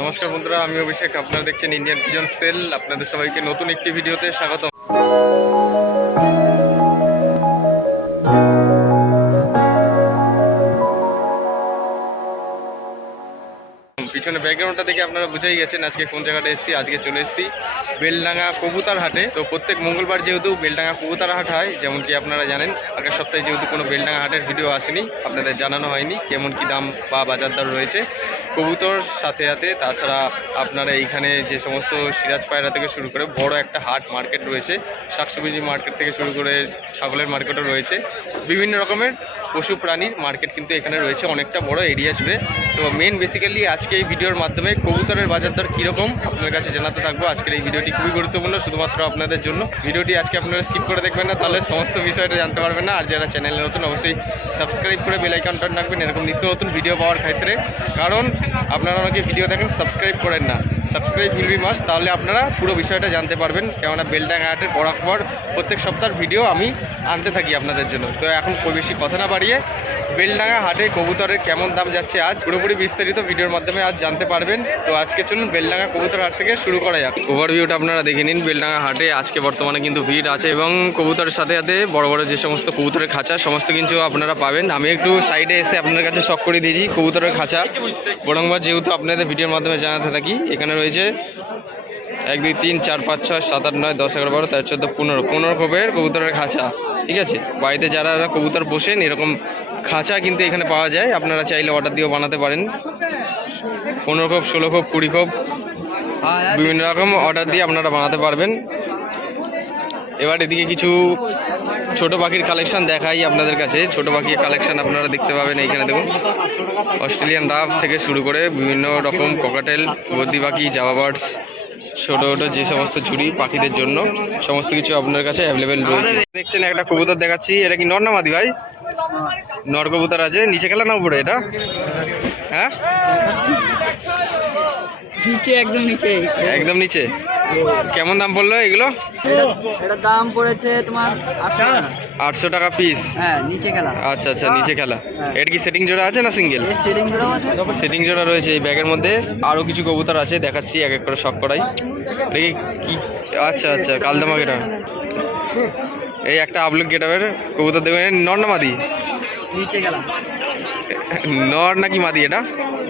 নমস্কার বন্ধুরা, আমি অভিষেক। আপনারা দেখছেন ইন্ডিয়ান পিজন সেল। আপনাদের সবাইকে নতুন একটি ভিডিওতে স্বাগত। পিছনে ব্যাকগ্রাউন্ডটা দেখে আপনারা বুঝেই গেছেন আজকে কোন জায়গাটা এসেছি। আজকে চলে এসেছি বেলডাঙ্গা কবুতর হাটে। তো প্রত্যেক মঙ্গলবার যেহেতু বেলডাঙ্গা কবুতর হাট হয়, যেমন কি আপনারা জানেন, আগের সপ্তাহে যেহেতু কোনো বেলডাঙ্গা হাটের ভিডিও আসেনি, আপনাদের জানানো হয়নি কেমন কি দাম বা বাজার দর রয়েছে কবুতর সাথে সাথে। তাছাড়া আপনারা এইখানে যে সমস্ত সিরাজ পায়রা থেকে শুরু করে বড় একটা হাট মার্কেট রয়েছে, শাকসবজি মার্কেট থেকে শুরু করে ছাগলের মার্কেটও রয়েছে, বিভিন্ন রকমের পশু প্রাণীর মার্কেট কিন্তু এখানে রয়েছে অনেকটা বড় এরিয়া জুড়ে। তো মেন বেসিক্যালি আজকে এই ভিডিওর মাধ্যমে কবুতরের বাজার দর কীরকম আপনার কাছে জানাতে থাকবো। আজকের এই ভিডিওটি খুবই গুরুত্বপূর্ণ শুধুমাত্র আপনাদের জন্য। ভিডিওটি আজকে আপনারা স্কিপ করে দেখবেন না, তাহলে সমস্ত বিষয়টা জানতে পারবেন না। আর যারা চ্যানেলে নতুন অবশ্যই সাবস্ক্রাইব করে বেল আইকনটা রাখবেন এরকম নিত্য নতুন ভিডিও পাওয়ার ক্ষেত্রে। কারণ আপনারা অনেকে ভিডিও দেখেন সাবস্ক্রাইব করেন না, সাবস্ক্রাইব উইল বি মাস্ট, তাহলে আপনারা পুরো বিষয়টা জানতে পারবেন। কেননা বেলডাঙ্গা হাটের বরাবর প্রত্যেক সপ্তাহের ভিডিও আমি আনতে থাকি আপনাদের জন্য। তো এখন বেশি কথা না বাড়িয়ে বেলডাঙ্গা হাটে কবুতরের কেমন দাম যাচ্ছে আজ পুরোপুরি বিস্তারিত ভিডিওর মাধ্যমে আজ জানতে পারবেন। তো আজকে চলুন বেলডাঙ্গা কবুতর হাট থেকে শুরু করা যাক। ওভারভিউটা আপনারা দেখে নিন। বেলডাঙ্গা হাটে আজকে বর্তমানে কিন্তু ভিড় আছে এবং কবুতরের সাথে সাথে বড় বড় যে সমস্ত কবুতরের খাঁচা সমস্ত কিছু আপনারা পাবেন। আমি একটু সাইডে এসে আপনাদের কাছে শখ করে দিয়েছি কবুতরের খাঁচা বরংবার, যেহেতু আপনাদের ভিডিওর মাধ্যমে জানাতে থাকি। এখানে রয়েছে 1 2 3 4 5 6 7 8 9 10 11 12 13 14 15 খোপের কবুতরের খাঁচা। ঠিক আছে, বাড়িতে যারা কবুতর পোষেন এরকম খাঁচা কিন্তু এখানে পাওয়া যায়। আপনারা চাইলে অর্ডার দিয়েও বানাতে পারেন। 15 খোপ 16 খোপ 20 খোপ বিভিন্ন রকম অর্ডার দিয়ে আপনারা বানাতে পারবেন। এবার এদিকে কিছু ছোট পাখির কালেকশন দেখাই আপনাদের কাছে। ছোট পাখির কালেকশন আপনারা দেখতে পাবেন এইখানে। দেখুন, অস্ট্রেলিয়ান রাফ থেকে শুরু করে বিভিন্ন রকম ককাটেল, বদ্রি পাখি, জাভা বার্ডস, ছোটো ছোটো যে সমস্ত ঝুড়ি পাখিদের জন্য সমস্ত কিছু আপনার কাছে অ্যাভেলেবেল রয়েছে। দেখছেন একটা কবুতর দেখাচ্ছি। এটা কি নর না মাদি ভাই? নর কবুতর আছে। নিচে খেলা না উপরে এটা? হ্যাঁ, নিচে, একদম নিচে। একদম নিচে। কেমন দাম পড়লো এগুলো? এটা দাম পড়েছে তোমার 800 টাকা পিস। হ্যাঁ, নিচে খেলা। আচ্ছা আচ্ছা, নিচে খেলা। এটা কি সেটিং জোড়া আছে না সিঙ্গেল? সেটিং জোড়া আছে। সেটিং জোড়া রয়েছে এই ব্যাগের মধ্যে। আরও কিছু কবুতর আছে, দেখাচ্ছি এক এক করে শখ করাই। দেখি কি। আচ্ছা আচ্ছা, কালদমা গেটা। এই একটা আপলোক গেটাবের কবুতর দেখবেন। নর না মাদি? নিচে খেলা। নর নাকি মাদি? এটা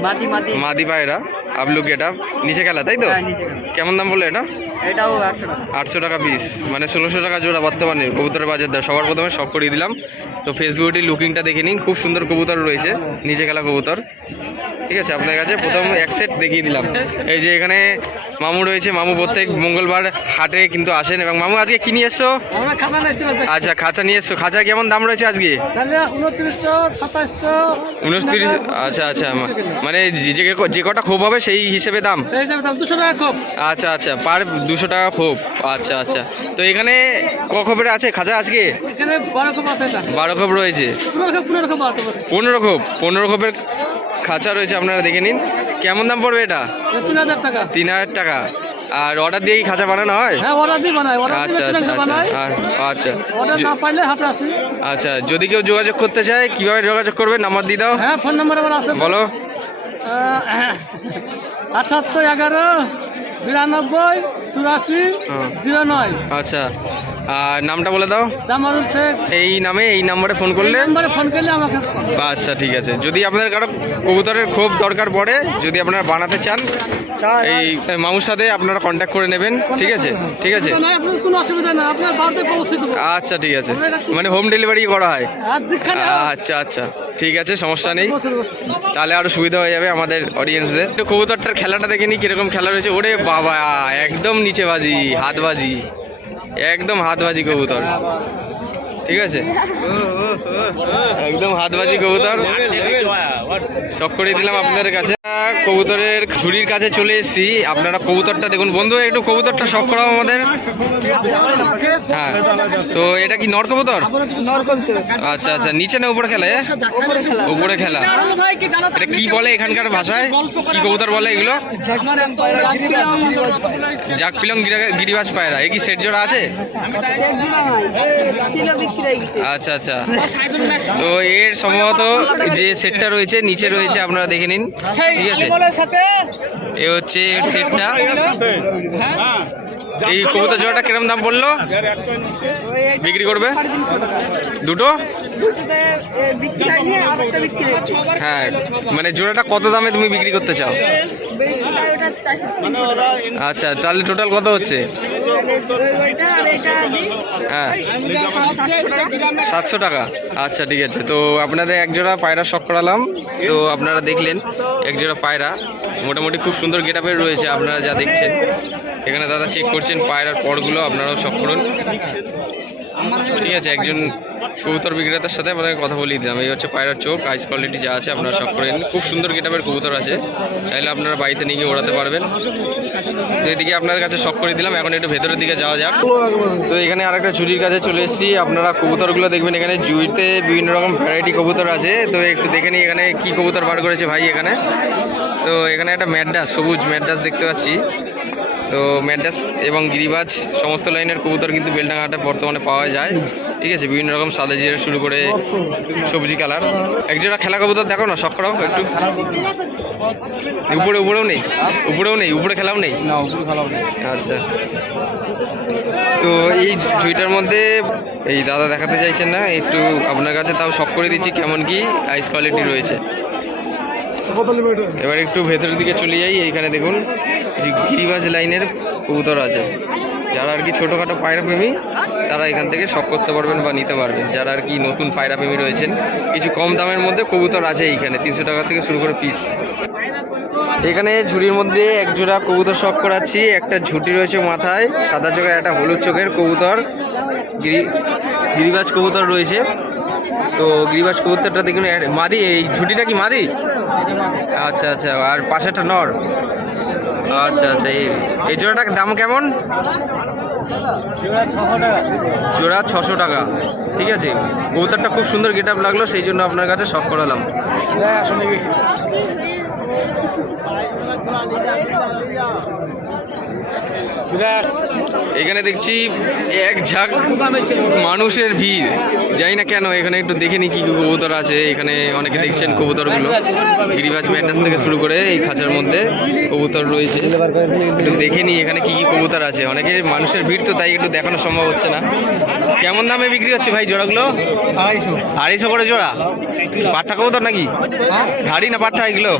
মাদি। মাদি পায়রা আপলুক গেটা, নিচে খেলা, তাই তো? নিচে খেলা। কেমন দাম বললো এটা? এটাও 800 টাকা। 800 টাকা পিস, মানে 1600 টাকা জোড়া বর্তমানে কবুতরের বাজার দর। সবার প্রথমে শখ করিয়ে দিলাম। তো ফেসবুকে লুকিংটা দেখে নিন, খুব সুন্দর কবুতর রয়েছে, নিচে খেলা কবুতর। ঠিক আছে, আপনার কাছে প্রথম এক সেট দেখিয়ে দিলাম। এই যে এখানে মামু রয়েছে। মামু প্রত্যেক মঙ্গলবার হাটে কিন্তু আসেন। এবং মামু আজকে কি নিয়ে এসছো? আচ্ছা, খাঁচা নিয়ে এসছো। খাঁচা কেমন দাম রয়েছে আজকে? 2900 2700 29। আচ্ছা আচ্ছা, মানে যে কটা খোপ হবে সেই হিসেবে দাম? 200 টাকা খোপ। আচ্ছা আচ্ছা, পার 200 টাকা খোপ। আচ্ছা আচ্ছা, তো এখানে ক খোপের আছে খাঁচা আজকে? এখানে 12 খোপ আছে। 12 খোপ রয়েছে। 15 খোপ আছে। 15 খোপের খাঁচা রয়েছে, আপনারা দেখে নিন। কেমন দাম পড়বে এটা? 3000 টাকা। 3000 টাকা। আর অর্ডার দিয়ে কি খাঁচা বানানো হয়? হ্যাঁ, অর্ডার দিয়ে বানাই। আচ্ছা আচ্ছা আচ্ছা, অর্ডার না পাইলে হাটে আসি। আচ্ছা, যদি কেউ যোগাযোগ করতে চায় কিভাবে যোগাযোগ করবে? নাম্বার দিয়ে দাও। হ্যাঁ, ফোন নাম্বার আমার আছে। বলো। 78 11 92 84 09। আচ্ছা, আর নামটা বলে দাও। জামালুল শেখ। এই নাম্বারে ফোন করলে? নাম্বারে ফোন করলে আমাকে। আচ্ছা, ঠিক আছে। যদি আপনাদের কারো কবুতরের খুব দরকার পড়ে, যদি আপনারা বানাতে চান, এই মামুর সাথে আপনারা কন্ট্যাক্ট করে নেবেন। ঠিক আছে, ঠিক আছে। কোনো অসুবিধা না, আপনার বাড়িতে পৌঁছে দেবো। আচ্ছা, ঠিক আছে, মানে হোম ডেলিভারি করা হয়? আচ্ছা আচ্ছা, ঠিক আছে, সমস্যা নেই। তাহলে আরো সুবিধা হয়ে যাবে আমাদের অডিয়েন্সদের। একটু কবুতরটার খেলাটা দেখে নিই কিরকম খেলা রয়েছে। ওরে বাবা, একদম নিচে বাজি, হাতবাজি, একদম হাতবাজি কবুতর। ঠিক আছে, একদম হাতবাজি কবুতর। শখ করে দিলাম আপনাদের কাছে। কবুতরের ঝুড়ির কাছে চলে এসেছি। আপনারা কবুতরটা দেখুন বন্ধু, একটু কবুতরটা শখ করাও আমাদের। হ্যাঁ, তো এটা কি নর কবুতর? আচ্ছা আচ্ছা, নিচে না উপরে খেলা? উপরে খেলা। এটা কি বলে এখানকার ভাষায়? কি কবুতর বলে এগুলো? জাক পিলং গিরিবাজ পায়রা। এ কি সেট জোড়া আছে? বিক্রি হয়ে গেছে। আচ্ছা আচ্ছা, তো এর সম্ভবত যে সেটটা রয়েছে নিচে রয়েছে, আপনারা দেখে নিন। ঠিক আছে, এ হচ্ছে এর সেটটা। এই কবুতর জোড়াটা কিরম দাম বললো ওই বিক্রি করবে? 350 দুটো? দুটোতে বিক্রি হয়নি, আর একটা বিক্রি হয়েছে। হ্যাঁ, মানে জোড়াটা কত দামে তুমি বিক্রি করতে চাও? বেশিটাই ওটা 400 আচ্ছা, তাহলে টোটাল কত হচ্ছে? ওইটা আর এটা দিই হ্যাঁ, 700 টাকা। 700 টাকা। আচ্ছা ঠিক আছে, তো আপনাদের এক জোড়া পায়রা শখ করালাম। তো আপনারা দেখলেন এক জোড়া পায়রা, মোটামুটি খুব সুন্দর গেটআপের রয়েছে। আপনারা যা দেখছেন এখানে দাদা চেক করছেন পায়রার পরগুলো, আপনারাও শখ করুন। ঠিক আছে, একজন কবুতর বিক্রেতার সাথে আপনাকে কথা বলিয়ে দিলাম। এই হচ্ছে পায়রার চোখ, আইস কোয়ালিটি যা আছে আপনারা শখ করে নিন। খুব সুন্দর গেটআপের কবুতর আছে, চাইলে আপনারা বাড়িতে নিয়ে গিয়ে ওড়াতে পারবেন। তো এদিকে আপনাদের কাছে শখ করে দিলাম, এখন একটু ভেতরের দিকে যাওয়া যাক। তো এখানে আরেকটা ঝুড়ির কাছে চলে এসেছি। আপনারা কবুতরগুলো দেখবেন, এখানে ঝুড়িতে বিভিন্ন রকম ভ্যারাইটি কবুতর আছে। তো একটু দেখে নিই এখানে কি কবুতর বার করেছে ভাই এখানে। তো এখানে একটা ম্যাড্রাস, সবুজ ম্যাড্রাস দেখতে পাচ্ছি। তো ম্যাড্রাস এবং গিরিবাজ সমস্ত লাইনের কবুতর কিন্তু বেলডাঙ্গাতে বর্তমানে পাওয়া যায়। ঠিক আছে, বিভিন্ন রকম সাদা জিরা শুরু করে সবজি কালার। একজোড়া খেলা কবুতর দেখো না, শখ করাও একটু। উপরেও নেই, উপরে খেলাও নেই। আচ্ছা, তো এই ঝুঁইটার মধ্যে এই দাদা দেখাতে চাইছেন না, একটু আপনার কাছে তাও শখ করে দিচ্ছি কেমন কি আইস কোয়ালিটি রয়েছে। এবার একটু ভেতরের দিকে চলে যাই। এইখানে দেখুন যে গিরিবাজ লাইনের কবুতর আছে। যারা আর কি ছোটোখাটো পায়রা প্রেমী তারা এখান থেকে শখ করতে পারবেন বা নিতে পারবেন। যারা আর কি নতুন পায়রা প্রেমী রয়েছেন, কিছু কম দামের মধ্যে কবুতর আছে এইখানে, 300 টাকা থেকে শুরু করে পিস। এখানে ঝুড়ির মধ্যে এক জোড়া কবুতর শখ করাচ্ছি। একটা ঝুঁটি রয়েছে মাথায়, সাদা চোখের, একটা হলুদ চোখের কবুতর, গিরিবাজ কবুতর রয়েছে। তো গিরিবাজ কবুতরটা দেখুন মাদি। এই ঝুঁটিটা কি মাদি? আচ্ছা আচ্ছা, আর পাশেরটা নর। আচ্ছা আচ্ছা, এই জোড়াটার দাম কেমন? জোড়া 600 টাকা। ঠিক আছে, কবুতরটা খুব সুন্দর গেট আপ লাগলো, সেই জন্য আপনার কাছে শখ করালাম। এখানে দেখছি এক ঝাঁক মানুষের ভিড়, জানি না কেন। এখানে একটু দেখে নি কি কি কবুতর আছে। এখানে অনেকে দেখছেন কবুতরগুলো, গিরিবাজ ম্যাড্রাস থেকে শুরু করে এই খাঁচার মধ্যে কবুতর রয়েছে। একটু দেখে নি এখানে কি কি কবুতর আছে। অনেকে মানুষের ভিড় তো, তাই একটু দেখানো সম্ভব হচ্ছে না। কেমন দামে বিক্রি হচ্ছে ভাই জোড়াগুলো? 250 করে জোড়া। পাঠা কবুতর নাকি? ধাড়ি না পাঠা এগুলো?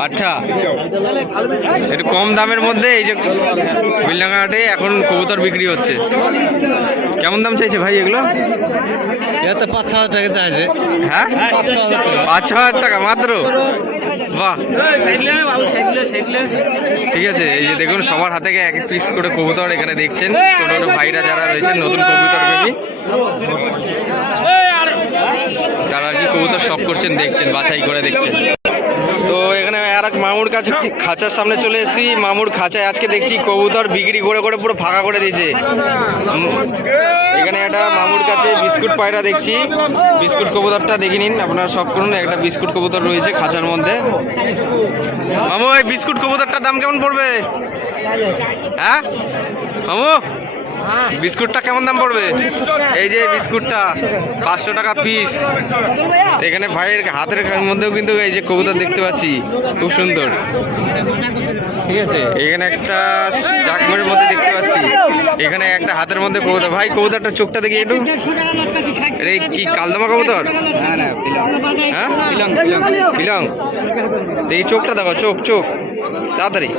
পাঠা। একটু কম দামের মধ্যে এই যে বেলডাঙ্গা হাটে এখন কবুতর বিক্রি হচ্ছে। কেমন দাম চাইছে ভাই এগুলো? 5,000 টাকা চাইছে। হ্যাঁ, 5,000 টাকা মাত্র? বাহ, ঠিক আছে। এই যে দেখুন সবার হাতে এক এক পিস করে কবুতর এখানে দেখছেন। ছোট ছোট ভাইরা যারা রয়েছেন নতুন কবুতর প্রেমী, যারা আর কি কবুতর শখ করছেন, দেখছেন, বাছাই করে দেখছেন। তো এখানে আর এক মামুর কাছে খাঁচার সামনে চলে এসেছি। মামুর খাঁচায় আজকে দেখছি কবুতর বিক্রি করে করে পুরো ফাঁকা করে দিয়েছে। এখানে একটা মামুর কাছে বিস্কুট পায়রা দেখছি। বিস্কুট কবুতরটা দেখে নিন, আপনারা শখ করুন। একটা বিস্কুট কবুতর রয়েছে খাঁচার মধ্যে। মামু, এই বিস্কুট কবুতরটার দাম কেমন পড়বে? হ্যাঁ মামু, বিস্কুটটা কেমন দাম পড়বে? এই যে বিস্কুটটা 500 টাকা পিস। এখানে ভাইয়ের হাতের মধ্যেও কিন্তু এই যে কবুতর দেখতে পাচ্ছি, খুব সুন্দর। ঠিক আছে, এখানে একটা চাকমের মধ্যে দেখতে পাচ্ছি। এখানে একটা হাতের মধ্যে কবুতর। ভাই কবুতরটা চোখটা দেখি একটু। এই কি কালদমা কবুতর? হ্যাঁ, পিলং। এই চোখটা দেখো, চোখ তাড়াতাড়ি।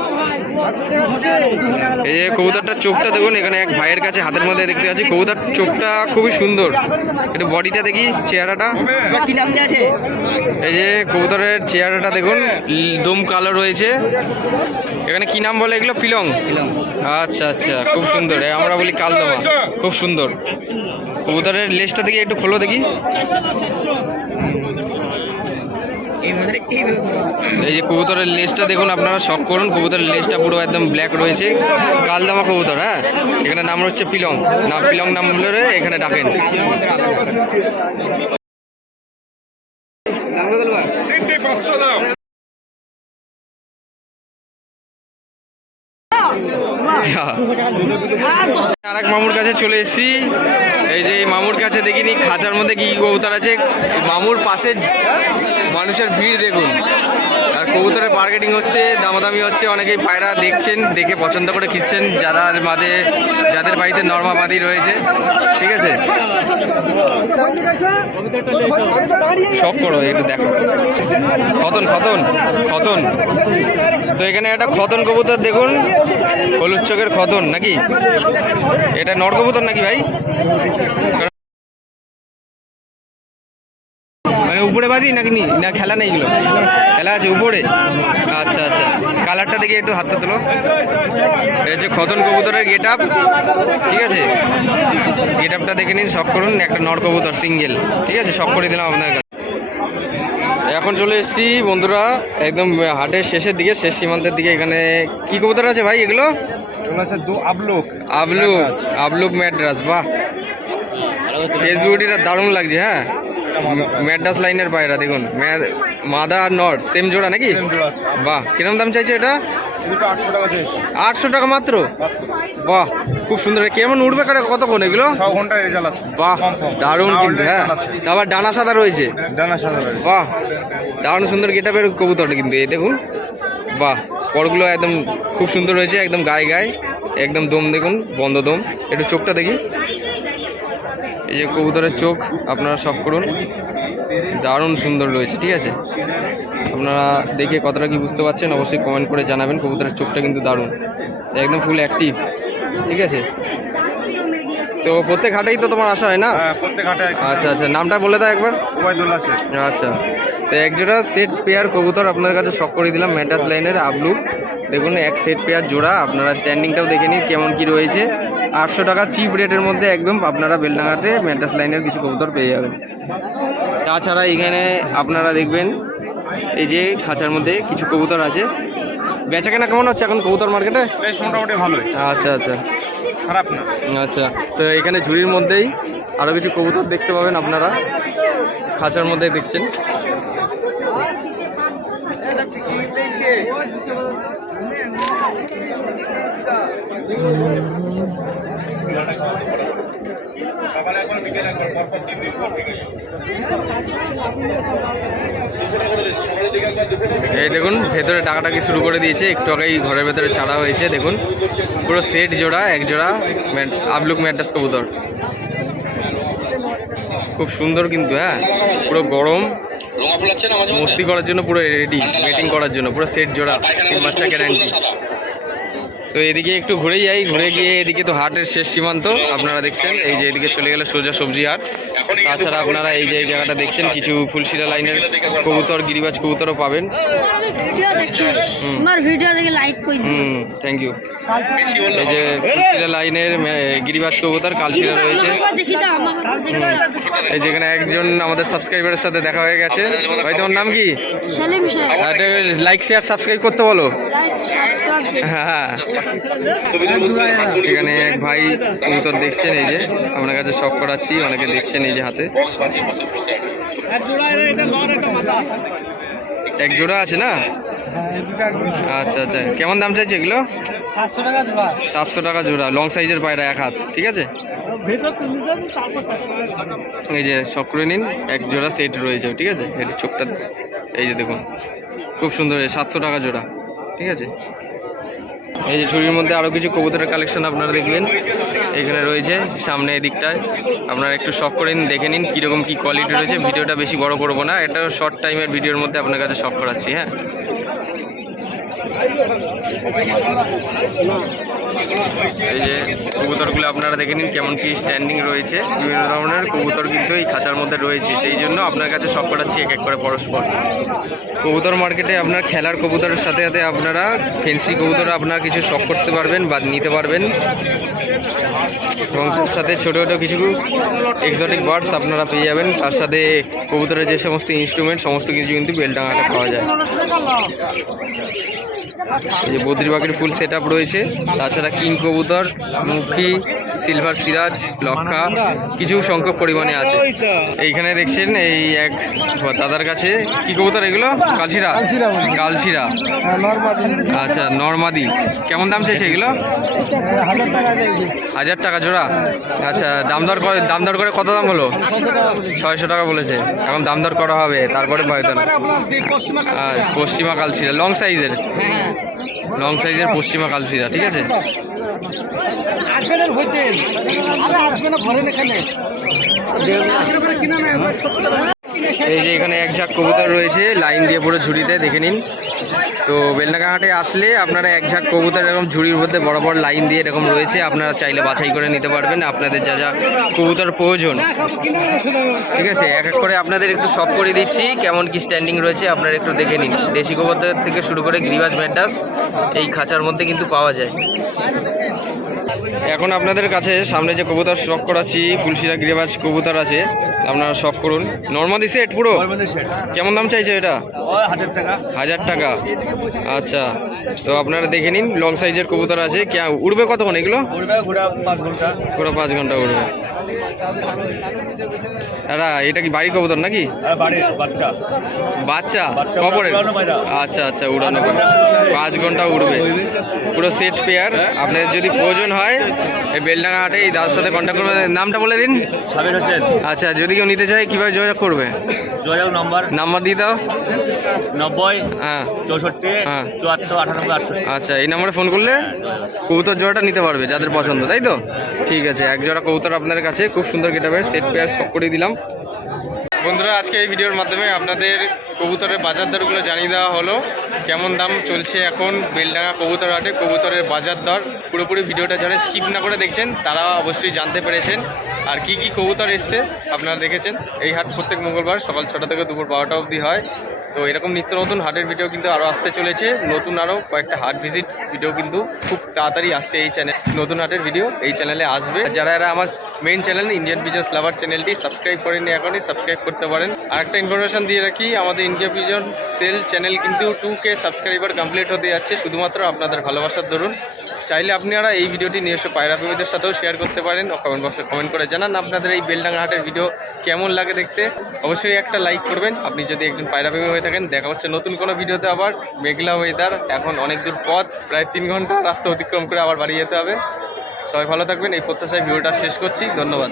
এই যে কবুতরটার চোখটা দেখুন। এখানে এক ভাইয়ের কাছে হাতের মধ্যে দেখতে পাচ্ছি। কবুতর চোখটা খুবই সুন্দর। একটু বডিটা দেখি, চেহারাটা। এই যে কবুতরের চেহারাটা দেখুন, দম কালো রয়েছে। এখানে কি নাম বলে এগুলো? পিলং। আচ্ছা আচ্ছা, খুব সুন্দর। আমরা বলি কালদমা। খুব সুন্দর। কবুতরের লেজটা দেখি একটু খোলো দেখি। এই যে কবুতরের লেজটা দেখুন, আপনারা শখ করুন। কবুতরের লেজটা পুরো একদম ব্ল্যাক রয়েছে, কালদমা কবুতর। হ্যাঁ, এখানে নাম হচ্ছে পিলং। পিলং নাম বলে এখানে ডাকেন। আচ্ছা আর এক মামুর কাছে চলে এসেছি। এই যে এই মামুর কাছে দেখিনি খাঁচার মধ্যে কি কবুতর আছে। মামুর পাশে মানুষের ভিড় দেখুন, আর কবুতরের মার্কেটিং হচ্ছে, দামাদামি হচ্ছে, অনেকেই পায়রা দেখছেন, দেখে পছন্দ করে কিনছেন যাদের বাড়িতে নর্মাবাদী রয়েছে। ঠিক আছে, সব করো একটু দেখো। খতন খতন খতন, তো এখানে একটা খতন কবুতর দেখুন, হলুদ চোখের খতন নাকি? এটা নর কবুতর নাকি ভাই? মানে উপরে বাজি নাকি না খেলা নেই? এগুলো খেলা আছে উপরে। আচ্ছা আচ্ছা, কালারটা দেখে একটু হাতটা তোলো। এই হচ্ছে খতন কবুতরের গেট আপ। ঠিক আছে, গেট আপটা দেখে নিন, শখ করুন। একটা নর কবুতর সিঙ্গেল। ঠিক আছে, শখ করে দিলাম আপনার কাছে। এখন চলে এসেছি বন্ধুরা একদম হাটের শেষের দিকে, শেষ সীমান্তের দিকে। এখানে কি কবুতর আছে ভাই এগুলো? আবলুক ম্যাড্রাস। বাহ, ফেসবুকটা দারুণ লাগছে। হ্যাঁ, ম্যাড্রাস লাইনের পায়রা দেখুন, মাদা আর নর সেম জোড়া নাকি? বাহ, কিরম দাম চাইছে এটা? 800 টাকা মাত্র? বাহ, খুব সুন্দর। কেমন উঠবে কারে কতক্ষণ এগুলো? 6 ঘন্টার রেজাল্ট আছে। বাহ, দারুণ কিন্তু। হ্যাঁ, আবার ডানা সাদা রয়েছে। বাহ, দারুণ সুন্দর গেটআপের কবুতরটা কিন্তু। এই দেখুন, বাহ, পরগুলো একদম খুব সুন্দর রয়েছে, একদম গায়ে গায়ে, একদম দম দেখুন, বন্ধ দম। একটু চোখটা দেখি। এই যে কবুতরের চোখ আপনারা সব করুন, দারুণ সুন্দর রয়েছে। ঠিক আছে, আপনারা দেখে কতটা কি বুঝতে পারছেন অবশ্যই কমেন্ট করে জানাবেন। কবুতরের চোখটা কিন্তু দারুণ, একদম ফুল অ্যাক্টিভ। ঠিক আছে, তো প্রত্যেক হাটেই তো তোমার আসা হয় না? প্রত্যেক হাটে। আচ্ছা আচ্ছা, নামটা বলে দাও একবার। ওবায়দুল্লাহ শেখ। আচ্ছা, তো এক জোড়া সেট পেয়ার কবুতর আপনার কাছে শখ করে দিলাম, ম্যাড্রাস লাইনের আবলু। দেখুন, এক সেট পেয়ার জোড়া। আপনারা স্ট্যান্ডিংটাও দেখে নিন কেমন কি রয়েছে। 800 টাকা চিপ রেটের মধ্যে একদম আপনারা বেলডাঙ্গাতে ম্যাড্রাস লাইনের কিছু কবুতর পেয়ে যাবেন। তাছাড়া এখানে আপনারা দেখবেন এই যে খাঁচার মধ্যে কিছু কবুতর আছে। বেচা কেনা কেমন হচ্ছে এখন কবুতর মার্কেটে? বেশ মোটামুটি ভালোই, আচ্ছা আচ্ছা, খারাপ না। আচ্ছা, তো এখানে ঝুড়ির মধ্যেই আরও কিছু কবুতর দেখতে পাবেন আপনারা, খাঁচার মধ্যে দেখছেন। এই দেখুন, ভেতরে ডাকাটাকি শুরু করে দিয়েছে, একটু আগেই ঘরের ভেতরে ছাড়া হয়েছে। দেখুন, পুরো সেট জোড়া, এক জোড়া আবলুক ম্যাড্রাস কবুতর, খুব সুন্দর কিন্তু। হ্যাঁ, পুরো গরম, মস্তি করার জন্য পুরো রেডি, মিটিং করার জন্য পুরো সেট জোড়া, 3 বাচ্চা গ্যারান্টি। তো এদিকে একটু ঘুরে যাই, ঘুরে গিয়ে এদিকে তো হাটের শেষ সীমান্ত আপনারা দেখছেন। এই যে এদিকে চলে গেলে সোজা সবজি হাট। তাছাড়া আপনারা এই যে এই জায়গাটা দেখছেন, কিছু ফুলশিরা লাইনের কবুতর, গিরিবাজ কবুতরও পাবেন। ভিডিও দেখে লাইক করে দিন। Thank you. এই যে ফুলশিরা লাইনের গিরিবাজ কবুতর, কালশিরা রয়েছে। এই যেখানে একজন আমাদের সাবস্ক্রাইবারের সাথে দেখা হয়ে গেছে। ভাই, তোমার নাম কি? সেলিম সাহেব। লাইক শেয়ার সাবস্ক্রাইব করতে বলো। Like subscribe. হ্যাঁ, এখানে এক ভাই কবুতর দেখছেন, এই যে আপনার কাছে শখ করাচ্ছি, অনেকে দেখছেন এই যে হাতে এক জোড়া আছে না? আচ্ছা আচ্ছা, কেমন দাম চাইছে এগুলো? 700 টাকা জোড়া, লং সাইজের পায়রা, এক হাত। ঠিক আছে, এই যে শখ করে নিন, এক জোড়া সেট রয়েছে। ঠিক আছে, এটি চোখটা এই যে দেখুন, খুব সুন্দর, 700 টাকা জোড়া। ঠিক আছে, এই যে ঝুড়ির মধ্যে আরও কিছু কবুতরের কালেকশন আপনারা দেখবেন এখানে রয়েছে সামনে এদিকটায়। আপনারা একটু শখ করে নিন, দেখে নিন কীরকম কী কোয়ালিটি রয়েছে। ভিডিওটা বেশি বড় করবো না, এটা শর্ট টাইমের ভিডিওর মধ্যে আপনার কাছে শখ করাচ্ছি। হ্যাঁ, এই যে কবুতরগুলো আপনারা দেখে নিন কেমন কি স্ট্যান্ডিং রয়েছে। বিভিন্ন ধরনের কবুতর কিন্তু এই খাঁচার মধ্যে রয়েছে, সেই জন্য আপনার কাছে শখ করাচ্ছি এক এক করে পরস্পর। কবুতর মার্কেটে আপনার খেলার কবুতরের সাথে সাথে আপনারা ফেন্সি কবুতর আপনারা কিছু শখ করতে পারবেন বা নিতে পারবেন, এবং তার সাথে ছোটো ছোটো কিছু এক্সোটিক বার্ডস আপনারা পেয়ে যাবেন। তার সাথে কবুতরের যে সমস্ত ইনস্ট্রুমেন্ট সমস্ত কিছু কিন্তু বেলডাঙ্গাতে পাওয়া যায়। এই যে বদ্রি পাখির ফুল সেট আপ রয়েছে, তাছাড়া কিং কবুতর, মুখী, সিলভার সিরাজ, লক্ষা কিছু সংখ্যক পরিমাণে আছে। এইখানে দেখছেন এই এক দাদার কাছে কি কবুতর এগুলো? কালশিরা, কালশিরা। আচ্ছা, নরমাদি। কেমন দাম চাইছে এগুলো? 1000 টাকা জোড়া। আচ্ছা, দাম দর করে কত দাম হলো? 600 টাকা বলেছে। এখন দাম দর করা হবে, তারপরে হয়তো না। আর পশ্চিমা কালশিরা লং সাইজের, লং সাইজের পশ্চিমা কালশিরা, ঠিক আছে। এই যে এখানে এক ঝাঁক কবুতর রয়েছে লাইন দিয়ে পুরো ঝুড়িতে, দেখে নিন। তো বেলডাঙ্গা হাটে আসলে আপনারা এক ঝাঁক কবুতর এরকম ঝুড়ির মধ্যে বড় বড় লাইন দিয়ে এরকম রয়েছে, আপনারা চাইলে বাছাই করে নিতে পারবেন আপনাদের যা যা কবুতর প্রয়োজন, ঠিক আছে। এক এক করে আপনাদের একটু সব করে দিচ্ছি কেমন কি স্ট্যান্ডিং রয়েছে, আপনারা একটু দেখে নিন। দেশি কবুতর থেকে শুরু করে গিরিবাজ, ম্যাড্রাস এই খাঁচার মধ্যে কিন্তু পাওয়া যায়। এখন আপনাদের কাছে সামনে যে কবুতর স্টক করাচ্ছি, ফুলশিরা গিরিবাজ কবুতর আছে, আপনারা শখ করুন। নর্মাদি সেট পুরো কেমন দাম চাইছে এটা? 1000 টাকা। আচ্ছা, তো আপনারা দেখে নিন, লং সাইজের কবুতর আছে। উড়বে কতক্ষণ এগুলো? পুরো 5 ঘন্টা উড়বে। দাদা এটা কি বাড়ির কবুতর নাকি? বাচ্চা কবরের? আচ্ছা আচ্ছা, উড়ানো 5 ঘন্টা উড়বে, পুরো সেট পেয়ার। আপনাদের যদি প্রয়োজন হয় এই বেলডাঙ্গা হাটে এই দাদার সাথে কন্ট্যাক্ট করবেন। নামটা বলে দিন। সাবির হোসেন। আচ্ছা, যদি কেউ নিতে চায় কীভাবে যোগাযোগ করবে? যোগাযোগ নাম্বার দিয়ে দাও। 90 হ্যাঁ 64 হ্যাঁ 74 98 68। আচ্ছা, এই নাম্বারে ফোন করলে কবুতর জোড়াটা নিতে পারবে যাদের পছন্দ, তাই তো? ঠিক আছে, এক জোড়া কবুতর আপনাদের কাছে খুব সুন্দর গেটাবের সেট পেয়ার সব করে দিলাম। বন্ধুরা, আজকে এই ভিডিওর মাধ্যমে আপনাদের কবুতরের বাজার দরগুলো জানিয়ে দেওয়া হলো। কেমন দাম চলছে এখন বেলডাঙ্গা কবুতর হাটে কবুতরের বাজার দর। পুরোপুরি ভিডিওটা যারা স্কিপ না করে দেখছেন তারা অবশ্যই জানতে পেরেছেন। আর কি কি কবুতর এসছে আপনারা দেখেছেন। এই হাট প্রত্যেক মঙ্গলবার সকাল 6টা থেকে দুপুর 12টা অবধি হয়। তো এরকম নিত্য নতুন হাটের ভিডিও কিন্তু আরও আসতে চলেছে। নতুন আরও কয়েকটা হাট ভিজিট ভিডিও কিন্তু খুব তাড়াতাড়ি আসছে এই চ্যানেল। নতুন হাটের ভিডিও এই চ্যানেলে আসবে। যারা আমার মেইন চ্যানেল ইন্ডিয়ান পিজন লাভার চ্যানেলটি সাবস্ক্রাইব করেননি এখনই সাবস্ক্রাইব করতে পারেন। আরেকটা ইনফরমেশন দিয়ে রাখি, আমাদের ইন্ডিয়া পিজন সেল চ্যানেল কিন্তু 2K সাবস্ক্রাইবার কমপ্লিট হতে যাচ্ছে শুধুমাত্র আপনাদের ভালোবাসার দরুন। চাইলে আপনারা এই ভিডিওটি নিজস্ব পায়রা প্রেমীদের সাথেও শেয়ার করতে পারেন ও কমেন্ট বক্সে কমেন্ট করে জানান আপনাদের এই বেলডাঙ্গা হাটের ভিডিও কেমন লাগে দেখতে। অবশ্যই একটা লাইক করবেন আপনি যদি একজন পায়রা প্রেমী হয়ে থাকেন। দেখা হচ্ছে নতুন কোনো ভিডিওতে। আবার মেঘলা ওয়েদার, এখন অনেক দূর পথ, প্রায় 3 ঘন্টা রাস্তা অতিক্রম করে আবার বাড়ি যেতে হবে। সবাই ভালো থাকবেন, এই প্রত্যাশায় ভিডিওটা শেষ করছি। ধন্যবাদ।